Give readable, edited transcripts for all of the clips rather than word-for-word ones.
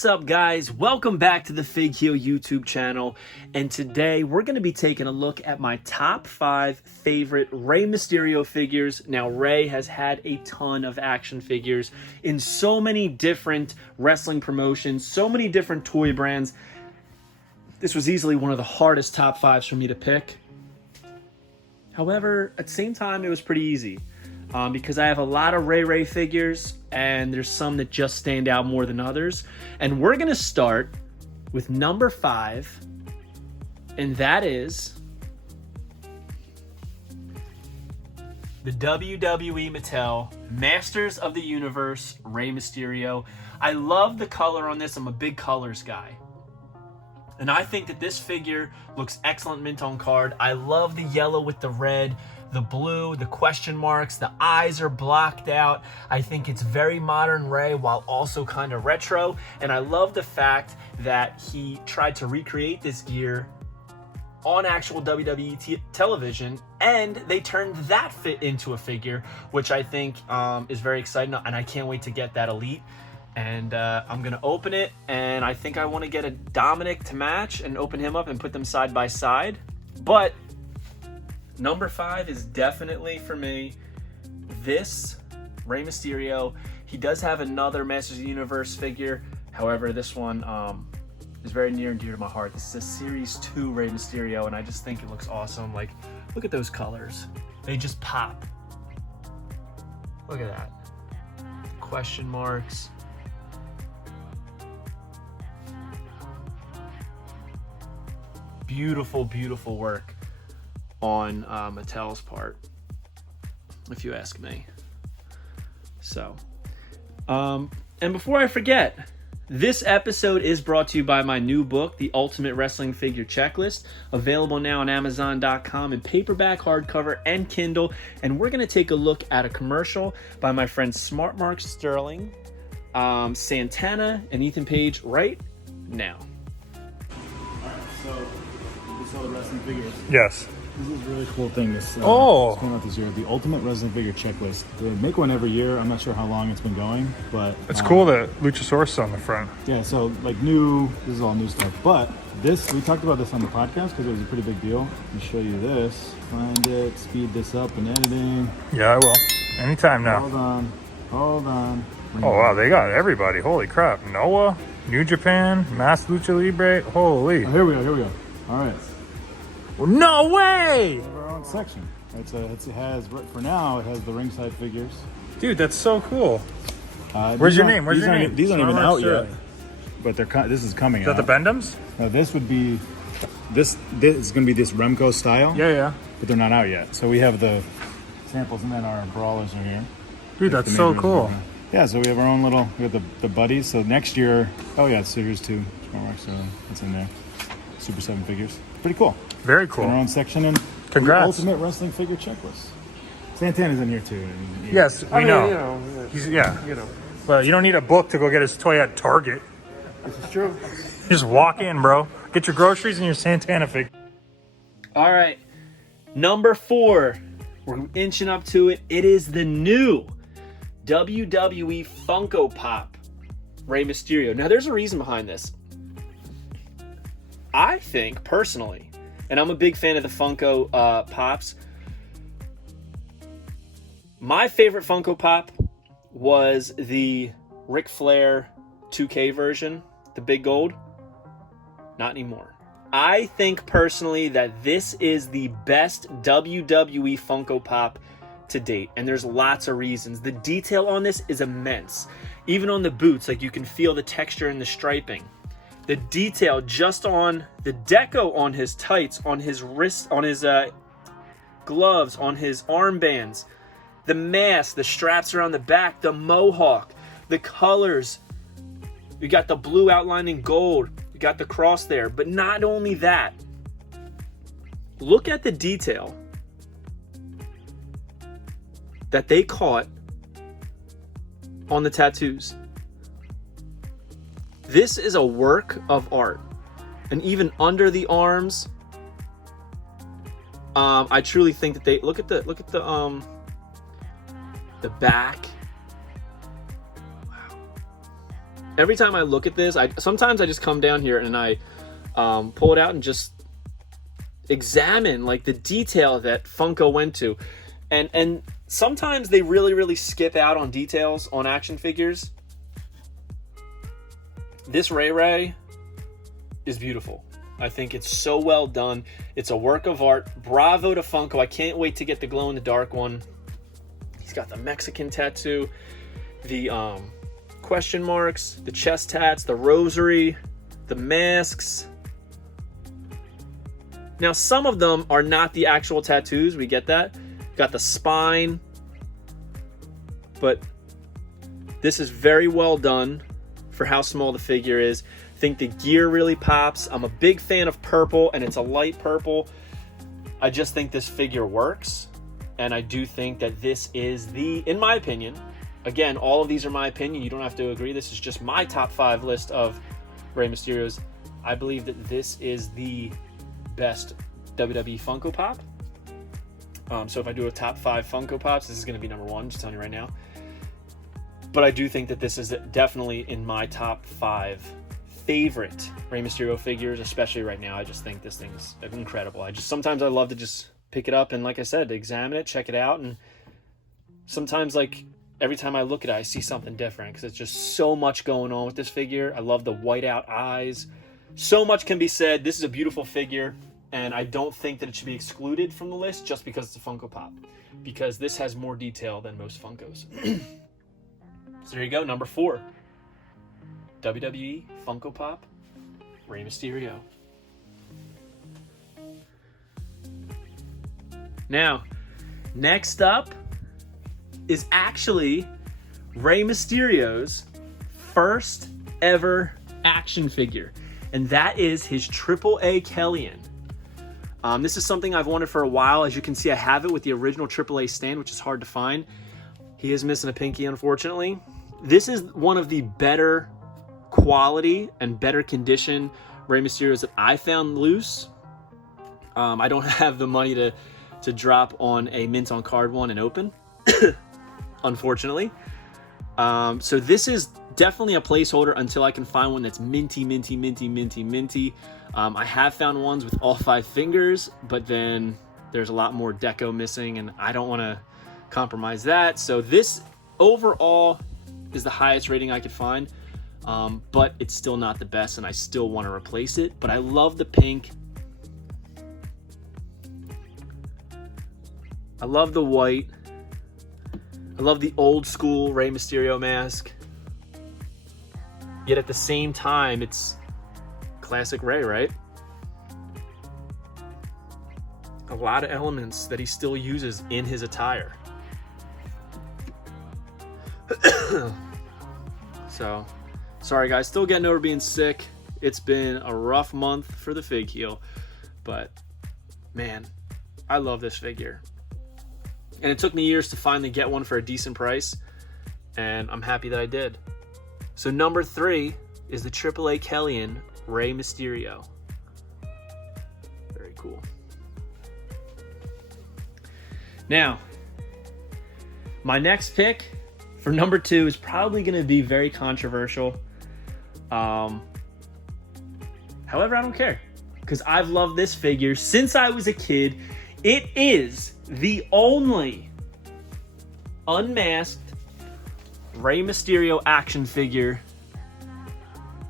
What's up, guys? Welcome back to the Fig Heel YouTube channel, and today we're going to be taking a look at my top 5 favorite Rey Mysterio figures. Now, Rey has had a ton of action figures in so many different wrestling promotions, so many different toy brands. This was easily one of the hardest top 5s for me to pick. However, at the same time, it was pretty easy. Because I have a lot of Rey figures, and there's some that just stand out more than others. And we're going to start with number 5, and that is the WWE Mattel Masters of the Universe Rey Mysterio. I love the color on this. I'm a big colors guy. And I think that this figure looks excellent mint on card. I love the yellow with the red, the blue, the question marks, the eyes are blocked out. I think it's very modern Rey while also kind of retro. And I love the fact that he tried to recreate this gear on actual WWE television, and they turned that fit into a figure, which I think is very exciting. And I can't wait to get that Elite. And I'm going to open it, and I think I want to get a Dominic to match and open him up and put them side by side. But number 5 is definitely, for me, this Rey Mysterio. He does have another Masters of the Universe figure. However, this one is very near and dear to my heart. This is a Series 2 Rey Mysterio, and I just think it looks awesome. Like, look at those colors. They just pop. Look at that. Question marks. Beautiful, beautiful work on Mattel's part, if you ask me. So, and before I forget, this episode is brought to you by my new book, The Ultimate Wrestling Figure Checklist, available now on Amazon.com in paperback, hardcover, and Kindle. And we're going to take a look at a commercial by my friends Smart Mark Sterling, Santana, and Ethan Page right now. Alright, so we saw the wrestling figures. Yes. This is a really cool thing. This came out this year, the Ultimate Wrestling Figure Checklist. They make one every year. I'm not sure how long it's been going, but it's cool that Luchasaurus is on the front. Yeah, so like this is all new stuff. But this, we talked about this on the podcast because it was a pretty big deal. Let me show you this. Find it, speed this up in editing. Yeah, I will. Anytime now. Hold on. Oh wow, they got everybody. Holy crap. Noah, New Japan, Mass Lucha Libre. Holy. Oh, here we go. All right. No way! We have our own section. It has, for now, it has the ringside figures. Dude, that's so cool. Where's your name? These aren't even out yet, but this is coming out. Is that the Bendhams? No, this would be, this is going to be this Remco style. Yeah. But they're not out yet. So we have the samples, and then our brawlers are here. Dude, that's so cool. Yeah, so we have our own little, we have the buddies. So next year, so here's 2. So it's in there. Super 7 figures. Pretty cool. Very cool. Our own section and congrats. The Ultimate Wrestling Figure Checklist. Santana's in here too. Yes, we know. But you don't need a book to go get his toy at Target. This is true. Just walk in, bro. Get your groceries and your Santana figure. All right, number 4. We're inching up to it. It is the new WWE Funko Pop Rey Mysterio. Now, there's a reason behind this. I think, personally, and I'm a big fan of the Funko Pops, my favorite Funko Pop was the Ric Flair 2K version, the big gold. Not anymore. I think, personally, that this is the best WWE Funko Pop to date, and there's lots of reasons. The detail on this is immense. Even on the boots, like, you can feel the texture and the striping. The detail just on the deco on his tights, on his wrists, on his gloves, on his armbands, the mask, the straps around the back, the mohawk, the colors. You got the blue outline in gold. You got the cross there. But not only that, look at the detail that they caught on the tattoos. This is a work of art. And even under the arms, I truly think that they look at the back. Wow. every time I look at this, sometimes I just come down here and I pull it out and just examine like the detail that Funko went to. And sometimes they really skip out on details on action figures. This Ray is beautiful. I think it's so well done. It's a work of art. Bravo to Funko. I can't wait to get the glow-in-the-dark one. He's got the Mexican tattoo, the question marks, the chest tats, the rosary, the masks. Now, some of them are not the actual tattoos. We get that. Got the spine. But this is very well done for how small the figure is. I think the gear really pops. I'm a big fan of purple, and it's a light purple. I just think this figure works. And I do think that this is in my opinion, again, all of these are my opinion. You don't have to agree. This is just my top 5 list of Rey Mysterios. I believe that this is the best WWE Funko Pop. So if I do a top 5 Funko Pops, this is going to be number 1, just telling you right now. But I do think that this is definitely in my top 5 favorite Rey Mysterio figures, especially right now. I just think this thing's incredible. Sometimes I love to just pick it up and, like I said, examine it, check it out, and sometimes, like, every time I look at it, I see something different because it's just so much going on with this figure. I love the whiteout eyes. So much can be said. This is a beautiful figure, and I don't think that it should be excluded from the list just because it's a Funko Pop, because this has more detail than most Funkos. So there you go, number 4. WWE Funko Pop, Rey Mysterio. Now, next up is actually Rey Mysterio's first ever action figure, and that is his AAA Kellyanne. This is something I've wanted for a while. As you can see, I have it with the original AAA stand, which is hard to find. He is missing a pinky, unfortunately. This is one of the better quality and better condition Rey Mysterios that I found loose. I don't have the money to drop on a mint on card one and open, unfortunately. So this is definitely a placeholder until I can find one that's minty. I have found ones with all 5 fingers, but then there's a lot more deco missing, and I don't want to compromise that. So this overall is the highest rating I could find, but it's still not the best, and I still want to replace it. But I love the pink. I love the white. I love the old school Rey Mysterio mask. Yet at the same time, it's classic Rey, right? A lot of elements that he still uses in his attire. So, sorry guys, still getting over being sick. It's been a rough month for the fig heel, but man, I love this figure. And it took me years to finally get one for a decent price, and I'm happy that I did. So number 3 is the AAA Kellyanne Rey Mysterio. Very cool. Now, my next pick for number 2 is probably going to be very controversial. However, I don't care, because I've loved this figure since I was a kid. It is the only unmasked Rey Mysterio action figure.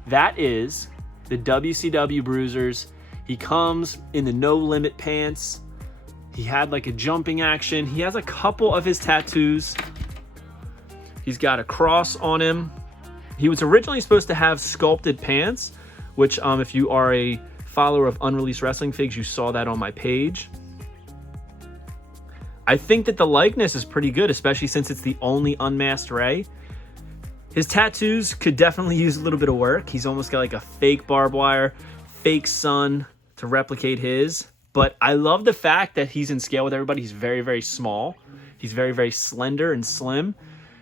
That is the WCW Bruisers. He comes in the no limit pants. He had like a jumping action. He has a couple of his tattoos. He's got a cross on him. He was originally supposed to have sculpted pants, which if you are a follower of Unreleased Wrestling Figs, you saw that on my page. I think that the likeness is pretty good, especially since it's the only unmasked Rey. His tattoos could definitely use a little bit of work. He's almost got like a fake barbed wire, fake sun to replicate his. But I love the fact that he's in scale with everybody. He's very small. He's very slender and slim.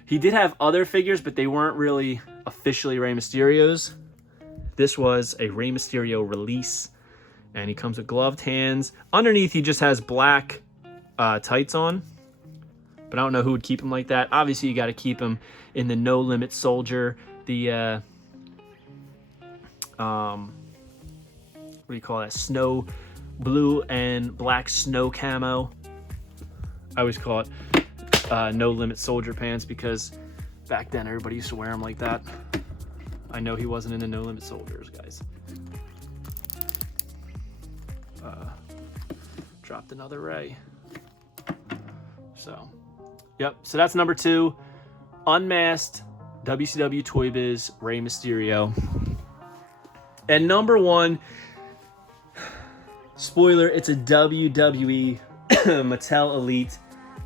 He did have other figures, but they weren't really officially Rey Mysterios. This was a Rey Mysterio release, and he comes with gloved hands. Underneath, he just has black tights on, but I don't know who would keep him like that. Obviously, you got to keep him in the No Limit Soldier, the what do you call that? Snow blue and black snow camo. I always call it No Limit Soldier pants because back then everybody used to wear them like that. I know he wasn't into No Limit Soldiers, guys. Dropped another Ray. So, yep. So that's number 2. Unmasked WCW Toy Biz Rey Mysterio. And number 1, spoiler, it's a WWE Mattel Elite.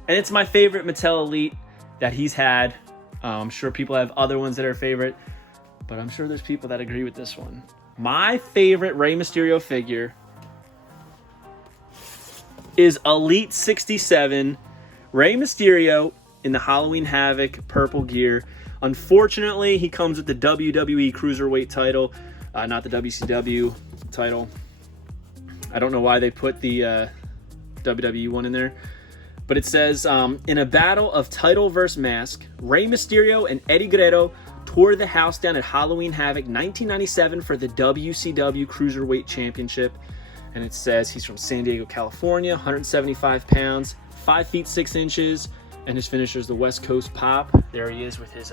And it's my favorite Mattel Elite that he's had. I'm sure people have other ones that are favorite, but I'm sure there's people that agree with this one. My favorite Rey Mysterio figure is Elite 67 Rey Mysterio in the Halloween Havoc purple gear. Unfortunately, he comes with the WWE Cruiserweight title, not the WCW title. I don't know why they put the WWE one in there. But it says, in a battle of title versus mask, Rey Mysterio and Eddie Guerrero tore the house down at Halloween Havoc 1997 for the WCW Cruiserweight Championship. And it says he's from San Diego, California, 175 pounds, 5 feet 6 inches, and his finisher is the West Coast Pop. There he is with his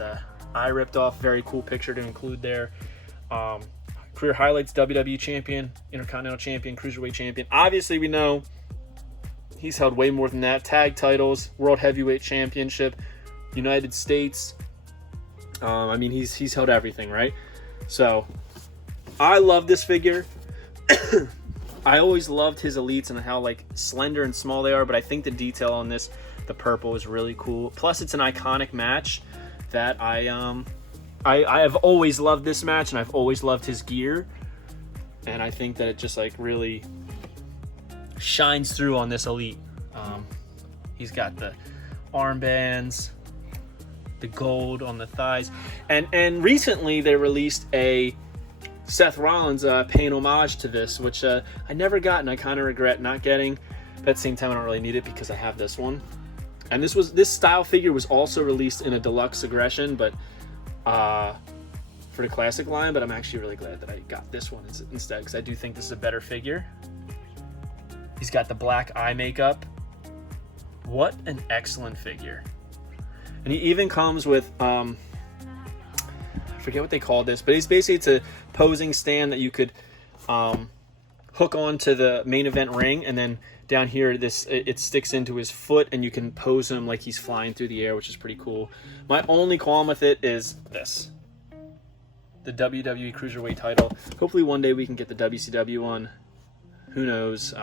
eye ripped off. Very cool picture to include there. Career highlights: WWE Champion, Intercontinental Champion, Cruiserweight Champion. Obviously, we know he's held way more than that. Tag titles, World Heavyweight Championship, United States. I mean, he's held everything, right? So, I love this figure. I always loved his Elites and how like slender and small they are, but I think the detail on this, the purple, is really cool. Plus, it's an iconic match that I have always loved this match, and I've always loved his gear. And I think that it just like really shines through on this Elite. He's got the armbands, the gold on the thighs, and recently they released a Seth Rollins paying homage to this, which I never got, and I kind of regret not getting. But at the same time, I don't really need it because I have this one. And this style figure was also released in a deluxe aggression, but for the classic line. But I'm actually really glad that I got this one instead, because I do think this is a better figure. He's got the black eye makeup. What an excellent figure. And he even comes with, I forget what they call this, but it's a posing stand that you could hook onto the main event ring, and then down here it sticks into his foot, and you can pose him like he's flying through the air, which is pretty cool. My only qualm with it is this, the WWE Cruiserweight title. Hopefully one day we can get the WCW one. Who knows?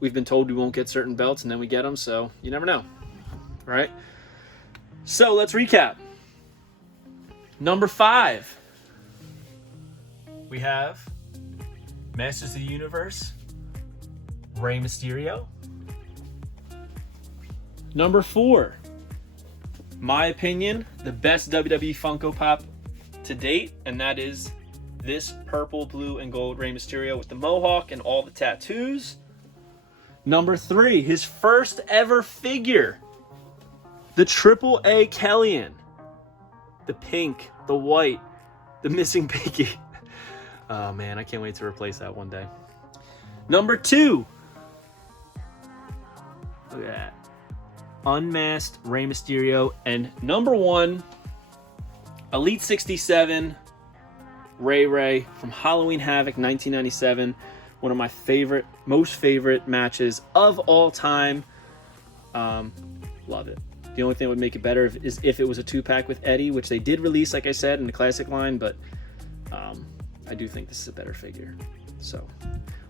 We've been told we won't get certain belts, and then we get them, so you never know, right? So let's recap. Number 5, we have Masters of the Universe, Rey Mysterio. Number 4, my opinion, the best WWE Funko Pop to date, and that is this purple, blue, and gold Rey Mysterio with the mohawk and all the tattoos. Number 3, his first ever figure, the AAA Kellyanne. The pink, the white, the missing pinky. Oh man, I can't wait to replace that one day. Number 2. Look at that. Unmasked Rey Mysterio. And number 1, Elite 67 Ray from Halloween Havoc 1997. One of my most favorite matches of all time. Love it. The only thing that would make it better is if it was a 2-pack with Eddie, which they did release, like I said, in the classic line, but I do think this is a better figure. So,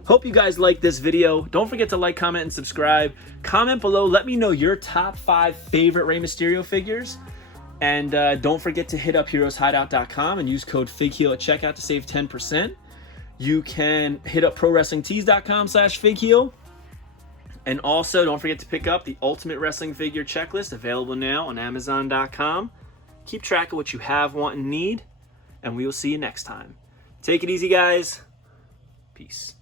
hope you guys like this video. Don't forget to like, comment, and subscribe. Comment below. Let me know your top 5 favorite Rey Mysterio figures. And don't forget to hit up heroeshideout.com and use code FIGHEAL at checkout to save 10%. You can hit up prowrestlingtees.com/FigHeal. And also, don't forget to pick up the Ultimate Wrestling Figure Checklist, available now on Amazon.com. Keep track of what you have, want, and need, and we will see you next time. Take it easy, guys. Peace.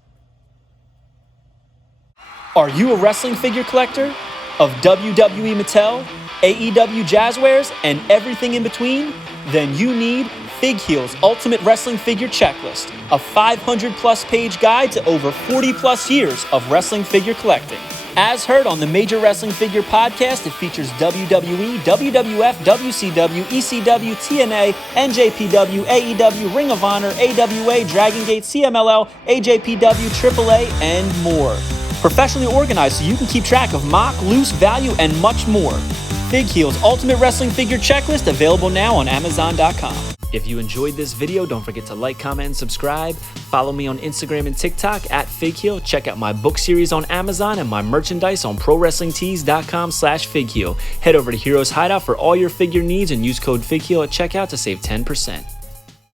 Are you a wrestling figure collector of WWE Mattel, AEW Jazzwares, and everything in between? Then you need Fig Heel's Ultimate Wrestling Figure Checklist, a 500-plus page guide to over 40-plus years of wrestling figure collecting. As heard on the Major Wrestling Figure Podcast, it features WWE, WWF, WCW, ECW, TNA, NJPW, AEW, Ring of Honor, AWA, Dragon Gate, CMLL, AJPW, AAA, and more. Professionally organized so you can keep track of mock, loose, value, and much more. Fig Heel's Ultimate Wrestling Figure Checklist, available now on Amazon.com. If you enjoyed this video, don't forget to like, comment, and subscribe. Follow me on Instagram and TikTok at FigHeel. Check out my book series on Amazon and my merchandise on ProWrestlingTees.com/FigHeel. Head over to Heroes Hideout for all your figure needs and use code FigHeel at checkout to save 10%.